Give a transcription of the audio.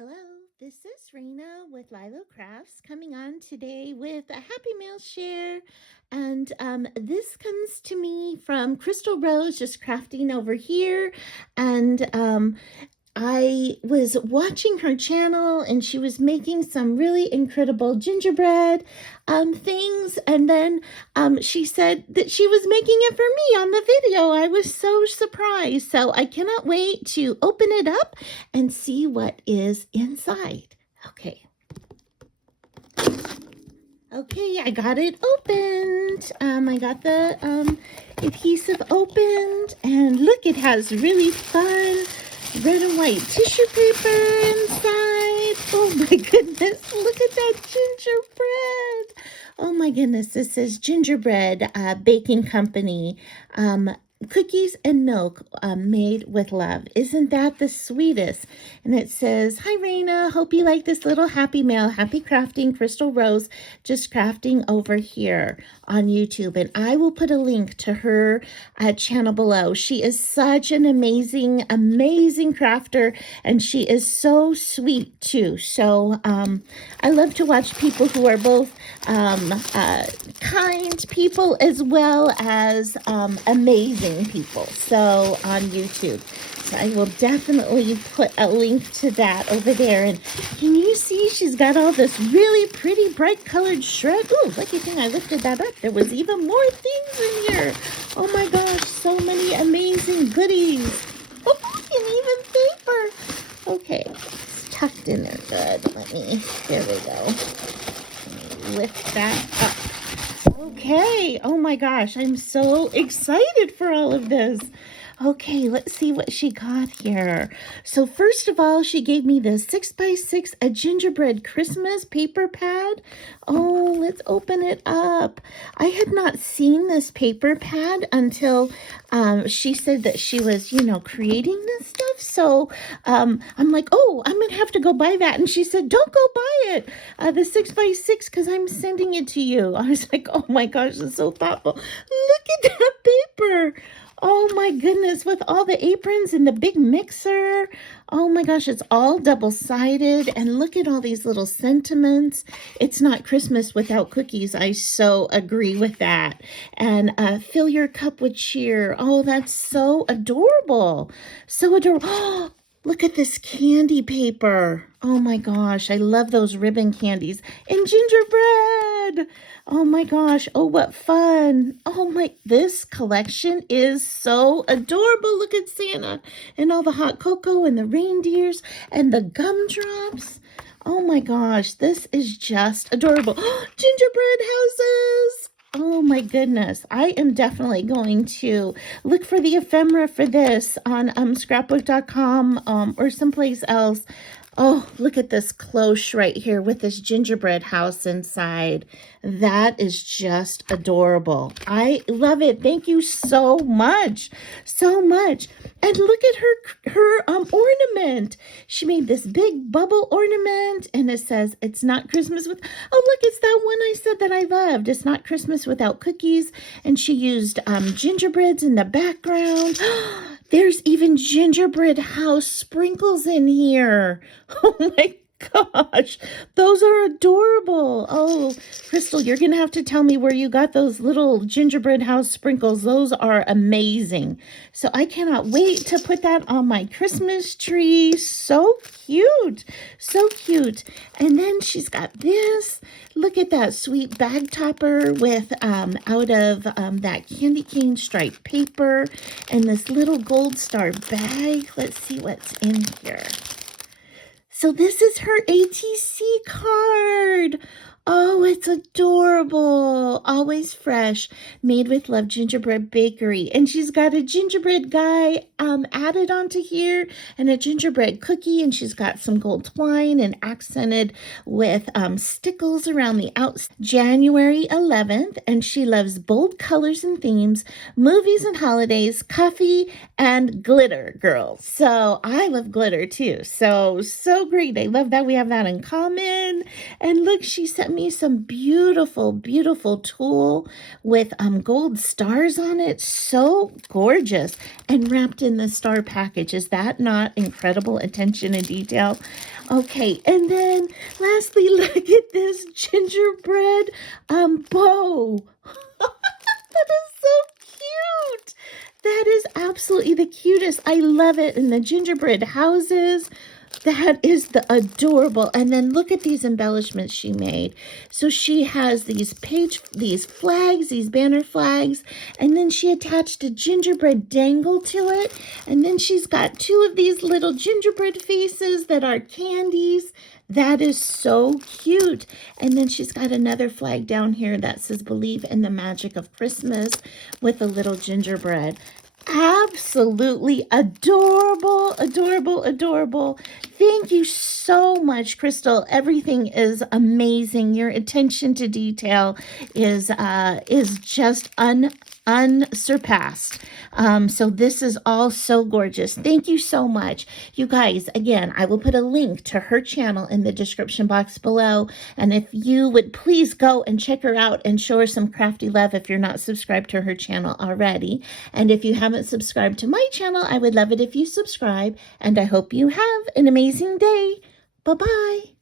Hello, this is Raina with LYLO Crafts coming on today with a Happy Mail share. And this comes to me from Krystal Rose Justcraftingoverhere. And I was watching her channel and she was making some really incredible gingerbread things. And then she said that she was making it for me on the video. I was so surprised. So I cannot wait to open it up and see what is inside. Okay. Okay, I got it opened. I got the adhesive opened, and look, it has really fun red and white tissue paper inside. Oh my goodness, look at that gingerbread. Oh my goodness, this is Gingerbread Baking Company. Cookies and milk made with love. Isn't that the sweetest? And it says, "Hi Raina, hope you like this little happy mail. Happy crafting, Krystal Rose Justcraftingoverhere on YouTube." And I will put a link to her channel below. She is such an amazing crafter, and she is so sweet too. So I love to watch people who are both kind people as well as amazing people. So on YouTube. So I will definitely put a link to that over there. And can you see she's got all this really pretty bright colored shred? Ooh, lucky thing I lifted that up. There was even more things in here. Oh my gosh, so many amazing goodies. Oh, and even paper. Okay, it's tucked in there good. There we go. Let me lift that up. Okay, oh my gosh, I'm so excited for all of this. Okay, let's see what she got here. So first of all, she gave me the 6x6, a gingerbread Christmas paper pad. Oh, let's open it up. I had not seen this paper pad until she said that she was, creating this stuff. So I'm like, oh, I'm going to have to go buy that. And she said, don't go buy it, the 6x6, because I'm sending it to you. I was like, oh my gosh, that's so thoughtful. Look at that paper. Oh my goodness, with all the aprons and the big mixer. Oh my gosh, it's all double-sided. And look at all these little sentiments. It's not Christmas without cookies. I so agree with that. And fill your cup with cheer. Oh, that's so adorable. So adorable. Oh, look at this candy paper. Oh my gosh, I love those ribbon candies. And gingerbread. Oh my gosh, oh what fun. This collection is so adorable. Look at Santa and all the hot cocoa and the reindeers and the gumdrops. Oh my gosh, this is just adorable. Gingerbread houses. Oh my goodness, I am definitely going to look for the ephemera for this on scrapbook.com or someplace else. Oh, look at this cloche right here with this gingerbread house inside. That is just adorable. I love it. Thank you so much. So much. And look at her ornament. She made this big bubble ornament, and it says, "It's not Christmas with..." Oh, look, it's that one I said that I loved. It's not Christmas without cookies. And she used gingerbreads in the background. There's even gingerbread house sprinkles in here. Oh my gosh, those are adorable. Oh, Krystal, you're going to have to tell me where you got those little gingerbread house sprinkles. Those are amazing. So I cannot wait to put that on my Christmas tree. So cute. So cute. And then she's got this. Look at that sweet bag topper with out of that candy cane striped paper and this little gold star bag. Let's see what's in here. So this is her ATC card. Oh, it's adorable. Always fresh. Made with love, Gingerbread Bakery. And she's got a gingerbread guy added onto here and a gingerbread cookie. And she's got some gold twine and accented with stickles around the outside. January 11th. And she loves bold colors and themes, movies and holidays, coffee, and glitter, girls. So I love glitter too. So great. I love that we have that in common. And look, she sent me me some beautiful, beautiful tulle with gold stars on it. So gorgeous. And wrapped in the star package. Is that not incredible attention and detail? Okay, and then lastly, look at this gingerbread bow. That is so cute. That is absolutely the cutest. I love it. And the gingerbread houses. That is adorable. And then look at these embellishments she made. So she has these flags, these banner flags, and then she attached a gingerbread dangle to it. And then she's got 2 of these little gingerbread faces that are candies. That is so cute. And then she's got another flag down here that says believe in the magic of Christmas with a little gingerbread. Absolutely adorable, adorable, adorable. Thank you so much, Krystal. Everything is amazing. Your attention to detail is just unsurpassed. So this is all so gorgeous. Thank you so much. You guys, again, I will put a link to her channel in the description box below. And if you would please go and check her out and show her some crafty love if you're not subscribed to her channel already. And if you haven't subscribed to my channel, I would love it if you subscribe. And I hope you have an amazing day. Bye-bye.